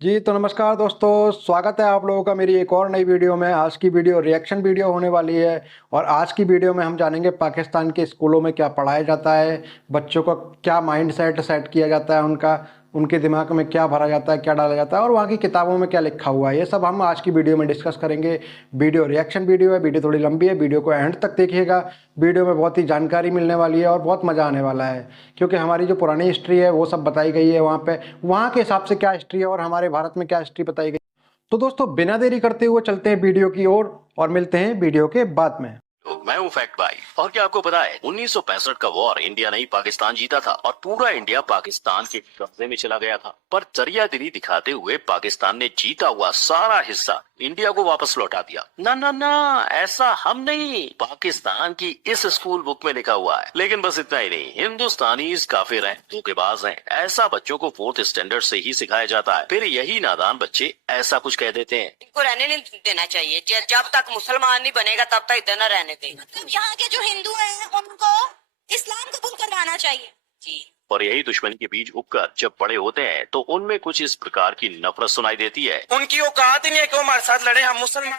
जी, तो नमस्कार दोस्तों, स्वागत है आप लोगों का मेरी एक और नई वीडियो में। आज की वीडियो रिएक्शन वीडियो होने वाली है और आज की वीडियो में हम जानेंगे पाकिस्तान के स्कूलों में क्या पढ़ाया जाता है, बच्चों का क्या माइंड सेट किया जाता है, उनके दिमाग में क्या भरा जाता है, क्या डाला जाता है और वहाँ की किताबों में क्या लिखा हुआ है। ये सब हम आज की वीडियो में डिस्कस करेंगे। वीडियो रिएक्शन वीडियो है, वीडियो थोड़ी लंबी है, वीडियो को एंड तक देखिएगा। वीडियो में बहुत ही जानकारी मिलने वाली है और बहुत मज़ा आने वाला है, क्योंकि हमारी जो पुरानी हिस्ट्री है वो सब बताई गई है वहाँ पे, वहाँ के हिसाब से क्या हिस्ट्री है और हमारे भारत में क्या हिस्ट्री बताई गई। तो दोस्तों, बिना देरी करते हुए चलते हैं वीडियो की ओर और मिलते हैं वीडियो के बाद में। तो मैं हूं फैक्ट भाई। और क्या आपको पता है 1965 का वॉर इंडिया नहीं पाकिस्तान जीता था और पूरा इंडिया पाकिस्तान के कब्जे में चला गया था। पर दरियादिली दिखाते हुए पाकिस्तान ने जीता हुआ सारा हिस्सा इंडिया को वापस लौटा दिया। ना ना ना, ऐसा हम नहीं, पाकिस्तान की इस स्कूल बुक में लिखा हुआ है। लेकिन बस इतना ही नहीं, हिंदुस्तानी काफिर हैं, धोखेबाज हैं। ऐसा बच्चों को 4th स्टैंडर्ड से ही सिखाया जाता है। फिर यही नादान बच्चे ऐसा कुछ कह देते हैं, इनको रहने नहीं देना चाहिए। जब तक मुसलमान नहीं बनेगा तब तक इधर न रहने देगा। मतलब यहाँ के जो हिंदू हैं उनको इस्लाम कबूल करवाना चाहिए जी। और यही दुश्मनी के बीज उगकर जब बड़े होते हैं तो उनमें कुछ इस प्रकार की नफरत सुनाई देती है। उनकी औकात ही नहीं है कि वो हमारे साथ लड़े। हम मुसलमान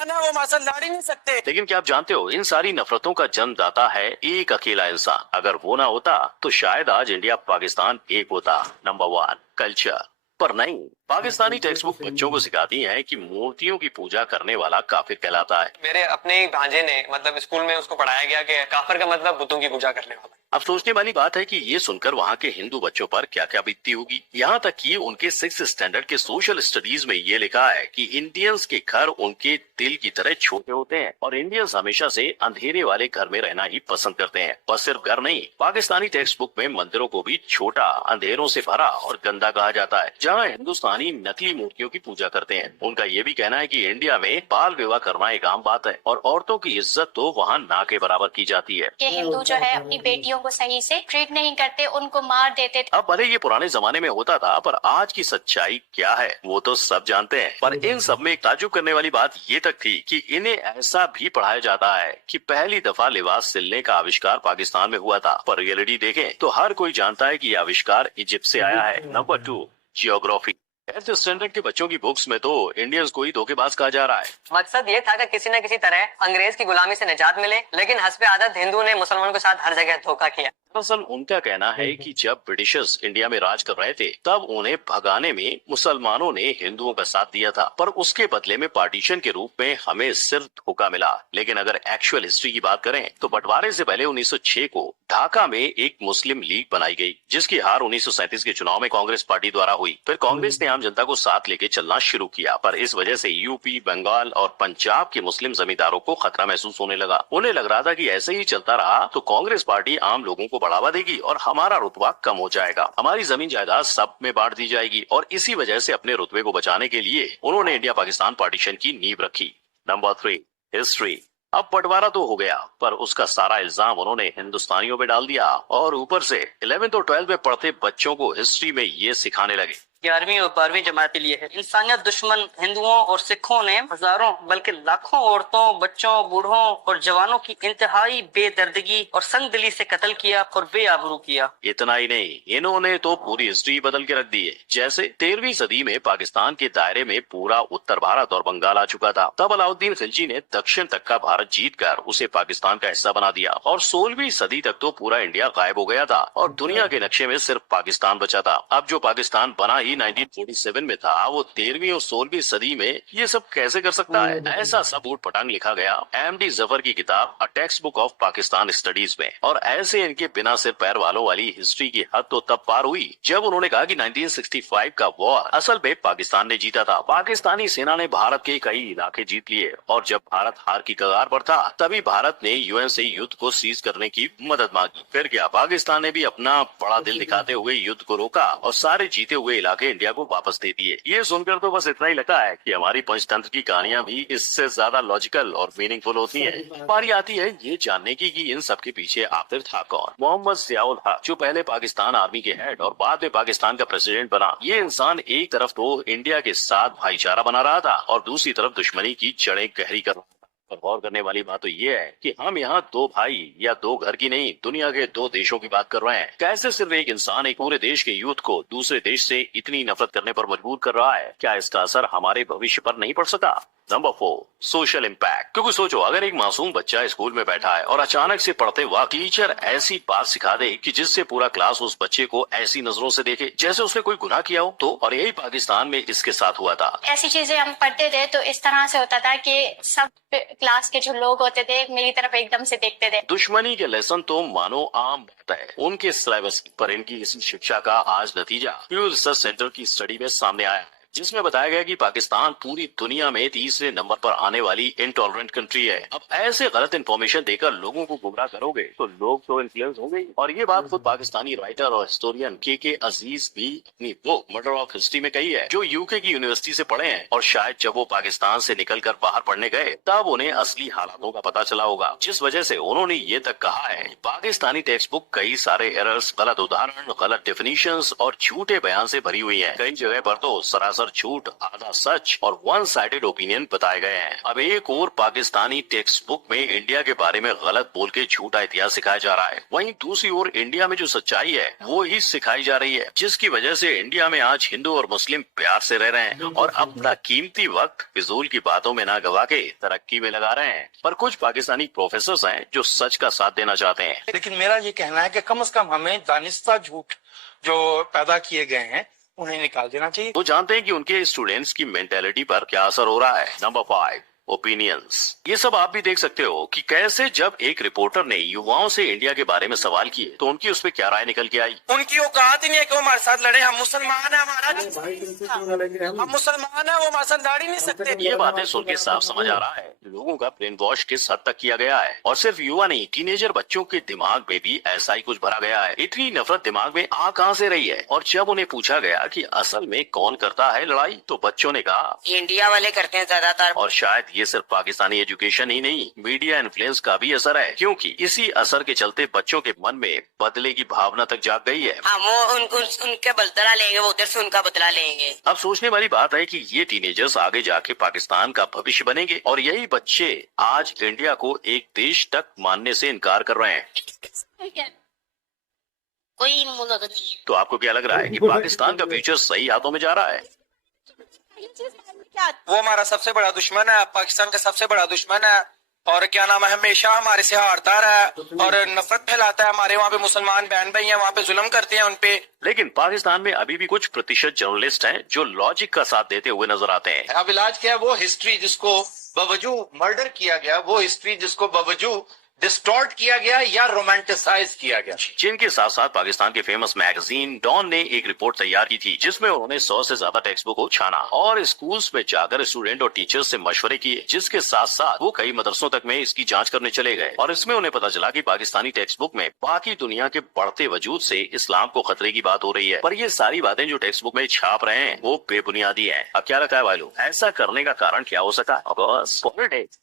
हैं, वो हमारे साथ लड़ ही नहीं सकते। लेकिन क्या आप जानते हो, इन सारी नफरतों का जन्मदाता है एक अकेला इंसान। अगर वो ना होता तो शायद आज इंडिया पाकिस्तान एक होता। Number 1, culture. पर नहीं, पाकिस्तानी टेक्स्ट बुक बच्चों को सिखाती है कि मूर्तियों की पूजा करने वाला काफिर कहलाता है। मेरे अपने ही भांजे ने मतलब स्कूल में उसको पढ़ाया गया कि काफिर का मतलब बुतों की पूजा करने वाला। अब सोचने वाली बात है कि ये सुनकर वहाँ के हिंदू बच्चों पर क्या क्या बीतती होगी। यहाँ तक कि उनके 6th स्टैंडर्ड के सोशल स्टडीज में ये लिखा है कि इंडियंस के घर उनके दिल की तरह छोटे होते हैं और इंडियंस हमेशा से अंधेरे वाले घर में रहना ही पसंद करते हैं। बस सिर्फ घर नहीं, पाकिस्तानी टेक्स्ट बुक में मंदिरों को भी छोटा, अंधेरों से भरा और गंदा कहा जाता है, जहाँ हिंदुस्तानी नकली मूर्तियों की पूजा करते हैं। उनका ये भी कहना है कि इंडिया में बाल विवाह करना एक आम बात है और औरतों की इज्जत तो वहाँ ना के बराबर की जाती है। हिंदू जो है अपनी बेटियों को सही से ट्रीट नहीं करते, उनको मार देते थे। अब भले ये पुराने जमाने में होता था, पर आज की सच्चाई क्या है वो तो सब जानते हैं। पर इन सब में एक ताज्जुब करने वाली बात ये तक थी कि इन्हें ऐसा भी पढ़ाया जाता है कि पहली दफा लिबास सिलने का आविष्कार पाकिस्तान में हुआ था। पर रियलिटी देखें तो हर कोई जानता है कि ये आविष्कार इजिप्ट से आया है। Number 2, geography. 8th स्टैंडर्ड के बच्चों की बुक्स में तो इंडियंस को ही धोखेबाज कहा जा रहा है। मकसद ये था कि किसी न किसी तरह अंग्रेज की गुलामी से निजात मिले, लेकिन हस्बे आदत हिंदू ने मुसलमानों के साथ हर जगह धोखा किया। दरअसल उनका कहना है कि जब ब्रिटिशर्स इंडिया में राज कर रहे थे तब उन्हें भगाने में मुसलमानों ने हिंदुओं का साथ दिया था, पर उसके बदले में पार्टीशन के रूप में हमें सिर्फ धोखा मिला। लेकिन अगर एक्चुअल हिस्ट्री की बात करें तो बंटवारे से पहले 1906 को ढाका में एक मुस्लिम लीग बनाई गई, जिसकी हार 1937 के चुनाव में कांग्रेस पार्टी द्वारा हुई। फिर कांग्रेस ने आम जनता को साथ लेके चलना शुरू किया, पर इस वजह से यूपी, बंगाल और पंजाब के मुस्लिम जमींदारों को खतरा महसूस होने लगा। उन्हें लग रहा था कि ऐसे ही चलता रहा तो कांग्रेस पार्टी आम लोगों को बढ़ावा देगी और हमारा रुतबा कम हो जाएगा, हमारी जमीन जायदाद सब में बांट दी जाएगी। और इसी वजह से अपने रुतबे को बचाने के लिए उन्होंने इंडिया पाकिस्तान पार्टीशन की नींव रखी। Number 3, history. अब बंटवारा तो हो गया, पर उसका सारा इल्जाम उन्होंने हिंदुस्तानियों पे डाल दिया और ऊपर से 11th और 12th में पढ़ते बच्चों को हिस्ट्री में ये सिखाने लगे। 11वीं और 12वीं जमात के लिए है। इंसानियत दुश्मन हिंदुओं और सिखों ने हजारों बल्कि लाखों औरतों, बच्चों, बूढ़ों और जवानों की इंतहाई बेदर्दगी और संगदिली से कत्ल किया और बेआबरू किया। इतना ही नहीं, इन्होंने तो पूरी हिस्ट्री बदल के रख दी है। जैसे 13वीं सदी में पाकिस्तान के दायरे में पूरा उत्तर भारत और बंगाल आ चुका था। तब अलाउद्दीन खिलजी ने दक्षिण तक का भारत जीतकर उसे पाकिस्तान का हिस्सा बना दिया और 16वीं सदी तक तो पूरा इंडिया गायब हो गया था और दुनिया के नक्शे में सिर्फ पाकिस्तान बचा था। अब जो पाकिस्तान बना 1947 में था, वो 13वीं और 16वीं सदी में ये सब कैसे कर सकता है? ऐसा सब ऊट पटांग लिखा गया एमडी जफर की किताब a text book of Pakistan studies में। और ऐसे इनके बिना सिर पैर वालों वाली हिस्ट्री की हद तो तब पार हुई जब उन्होंने कहा कि 1965 का वॉर असल में पाकिस्तान ने जीता था। पाकिस्तानी सेना ने भारत के कई इलाके जीत लिए और जब भारत हार की कगार पर था तभी भारत ने यूएन से युद्ध को सीज करने की मदद मांगी। फिर क्या, पाकिस्तान ने भी अपना बड़ा दिल दिखाते हुए युद्ध को रोका और सारे जीते हुए इलाके इंडिया को वापस दे दिए। ये सुनकर तो बस इतना ही लगता है कि हमारी पंचतंत्र की कहानियां भी इससे ज्यादा लॉजिकल और मीनिंगफुल होती हैं। बारी आती है ये जानने की कि इन सब के पीछे आखिर था कौन। मोहम्मद जियाउल हक, जो पहले पाकिस्तान आर्मी के हेड और बाद में पाकिस्तान का प्रेसिडेंट बना, ये इंसान एक तरफ तो इंडिया के साथ भाईचारा बना रहा था और दूसरी तरफ दुश्मनी की जड़ें गहरी कर रहा था। पर गौर करने वाली बात तो ये है कि हम यहाँ दो भाई या दो घर की नहीं, दुनिया के दो देशों की बात कर रहे हैं। कैसे सिर्फ एक इंसान एक पूरे देश के यूथ को दूसरे देश से इतनी नफरत करने पर मजबूर कर रहा है? क्या इसका असर हमारे भविष्य पर नहीं पड़ सका? Number 4, social impact. क्योंकि सोचो, अगर एक मासूम बच्चा स्कूल में बैठा है और अचानक से पढ़ते वक्त टीचर ऐसी बात सिखा दे कि जिससे पूरा क्लास उस बच्चे को ऐसी नजरों से देखे जैसे उसने कोई गुनाह किया हो, तो और यही पाकिस्तान में इसके साथ हुआ था। ऐसी चीजें हम पढ़ते थे तो इस तरह से होता था कि सब क्लास के जो लोग होते थे मेरी तरफ एकदम से देखते थे। दुश्मनी के लेसन तो मानो आम बात है उनके सिलेबस पर। इनकी इस शिक्षा का आज नतीजा प्यू रिसर्च सेंटर की स्टडी में सामने आया है, जिसमें बताया गया कि पाकिस्तान पूरी दुनिया में तीसरे नंबर पर आने वाली इनटॉलरेंट कंट्री है। अब ऐसे गलत इन्फॉर्मेशन देकर लोगों को गुमराह करोगे तो लोग तो इन्फ्लुएंस होंगे। और ये बात खुद पाकिस्तानी राइटर और हिस्टोरियन के अजीज भी अपनी बुक मर्डर ऑफ हिस्ट्री में कही है, जो यूके की यूनिवर्सिटी से पढ़े हैं। और शायद जब वो पाकिस्तान से निकलकर बाहर पढ़ने गए तब उन्हें असली हालातों का पता चला होगा, जिस वजह से उन्होंने ये तक कहा है पाकिस्तानी टेक्स्ट बुक कई सारे एरर्स, गलत उदाहरण, गलत डेफिनेशंस और झूठे बयान से भरी हुई है। कई जगह पर तो सरासर झूठ, आधा सच और वन साइडेड ओपिनियन बताए गए हैं। अब एक और पाकिस्तानी टेक्स्ट बुक में इंडिया के बारे में गलत बोल के झूठा इतिहास सिखाया जा रहा है, वहीं दूसरी ओर इंडिया में जो सच्चाई है वो ही सिखाई जा रही है, जिसकी वजह से इंडिया में आज हिंदू और मुस्लिम प्यार से रह रहे हैं और अपना कीमती वक्त फिजूल की बातों में ना गवा के तरक्की में लगा रहे हैं। पर कुछ पाकिस्तानी प्रोफेसर हैं जो सच का साथ देना चाहते हैं। लेकिन मेरा ये कहना है कि कम से कम हमें दानिस्ता झूठ जो पैदा किए गए हैं उन्हें निकाल देना चाहिए। वो जानते हैं कि उनके स्टूडेंट्स की मेंटेलिटी पर क्या असर हो रहा है। Number 5, opinions. ये सब आप भी देख सकते हो कि कैसे जब एक रिपोर्टर ने युवाओं से इंडिया के बारे में सवाल किए तो उनकी उस पर क्या राय निकल के आई। उनकी औकात ही नहीं है कि वो हमारे साथ लड़े। हम मुसलमान है, हमारा हम मुसलमान है, वो हमारे साथ लड़ ही नहीं सकते। ये बातें सुन के साफ समझ आ रहा है लोगों का ब्रेन वॉश किस हद तक किया गया है। और सिर्फ युवा नहीं, टीनेजर बच्चों के दिमाग में भी ऐसा ही कुछ भरा गया है। इतनी नफरत दिमाग में आ कहां से रही है? और जब उन्हें पूछा गया कि असल में कौन करता है लड़ाई, तो बच्चों ने कहा इंडिया वाले करते हैं ज्यादातर। और शायद ये सिर्फ पाकिस्तानी एजुकेशन ही नहीं, मीडिया इन्फ्लुएंस का भी असर है, क्योंकि इसी असर के चलते बच्चों के मन में बदले की भावना तक जाग गई है। हाँ, वो उनके बदला लेंगे, वो उधर से उनका बदला लेंगे। अब सोचने वाली बात है कि ये टीनेजर्स आगे जाके पाकिस्तान का भविष्य बनेंगे और यही बच्चे आज इंडिया को एक देश तक मानने से इनकार कर रहे हैं। कोई मुद्दा नहीं। तो आपको क्या लग रहा है कि पाकिस्तान का फ्यूचर सही हाथों में जा रहा है? वो हमारा सबसे बड़ा दुश्मन है, पाकिस्तान का सबसे बड़ा दुश्मन है। और क्या नाम है, हमेशा हमारे से हारता रहा है और नफरत फैलाता है। हमारे वहाँ पे मुसलमान बहन भाई हैं, वहाँ पे जुल्म करते हैं उनपे। लेकिन पाकिस्तान में अभी भी कुछ प्रतिशत जर्नलिस्ट हैं जो लॉजिक का साथ देते हुए नजर आते हैं। अब इलाज क्या है? वो हिस्ट्री जिसको बावजूद मर्डर किया गया, वो हिस्ट्री जिसको बावजूद डिस्टॉर्ट किया गया या रोमांटिसाइज किया गया। जिनके साथ साथ पाकिस्तान के फेमस मैगजीन डॉन ने एक रिपोर्ट तैयार की थी, जिसमें उन्होंने 100 से ज्यादा टेक्स्ट बुक को छाना और स्कूल्स में जाकर स्टूडेंट और टीचर्स से मशवरे किए, जिसके साथ साथ वो कई मदरसों तक में इसकी जांच करने चले गए। और इसमें उन्हें पता चला कि पाकिस्तानी टेक्स्ट बुक में बाकी दुनिया के बढ़ते वजूद से इस्लाम को खतरे की बात हो रही है। पर ये सारी बातें जो टेक्स्ट बुक में छाप रहे हैं वो बेबुनियादी है। अब क्या लगता है भाई लोग, ऐसा करने का कारण क्या हो सकता है? पॉलिटिक्स।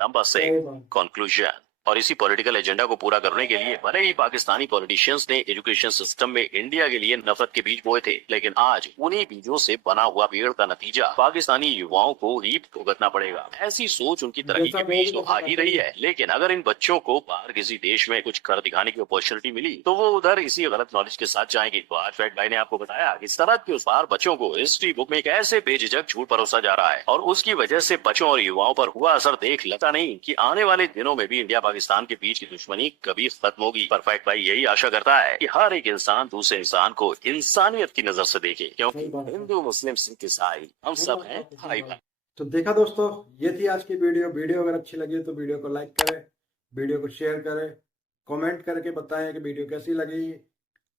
Number 6, conclusion. और इसी पॉलिटिकल एजेंडा को पूरा करने के लिए भले ही पाकिस्तानी पॉलिटिशियंस ने एजुकेशन सिस्टम में इंडिया के लिए नफरत के बीज बोए थे, लेकिन आज उन्हीं बीजों से बना हुआ पेड़ का नतीजा पाकिस्तानी युवाओं को ही भुगतना पड़ेगा। ऐसी सोच उनकी तरक्की के बीच तो आ ही रही है, लेकिन अगर इन बच्चों को बाहर किसी देश में कुछ कर दिखाने की अपॉर्चुनिटी मिली तो वो उधर इसी गलत नॉलेज के साथ जाएंगे। तो आज फैक्ट भाई ने आपको बताया कि सरहद के उस पार बच्चों को हिस्ट्री बुक में कैसे बेझिझक झूठ परोसा जा रहा है और उसकी वजह से बच्चों और युवाओं पर हुआ असर देख लगता नहीं कि आने वाले दिनों में भी इंडिया पाकिस्तान के बीच दुश्मनी कभी खत्म होगी। परफेक्ट भाई यही आशा करता है कि हर एक इंसान दूसरे इंसान को इंसानियत की नजर से देखे, क्योंकि हिंदू मुस्लिम सिख ईसाई हम सब हैं भाई भाई। तो देखा दोस्तों, ये थी आज की वीडियो अगर अच्छी लगी तो वीडियो को लाइक करें, वीडियो को शेयर करें, कमेंट करके बताएं कि वीडियो कैसी लगी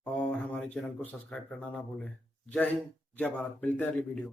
और हमारे चैनल को सब्सक्राइब करना ना भूलें। जय हिंद, जय भारत। मिलते हैं अगली वीडियो।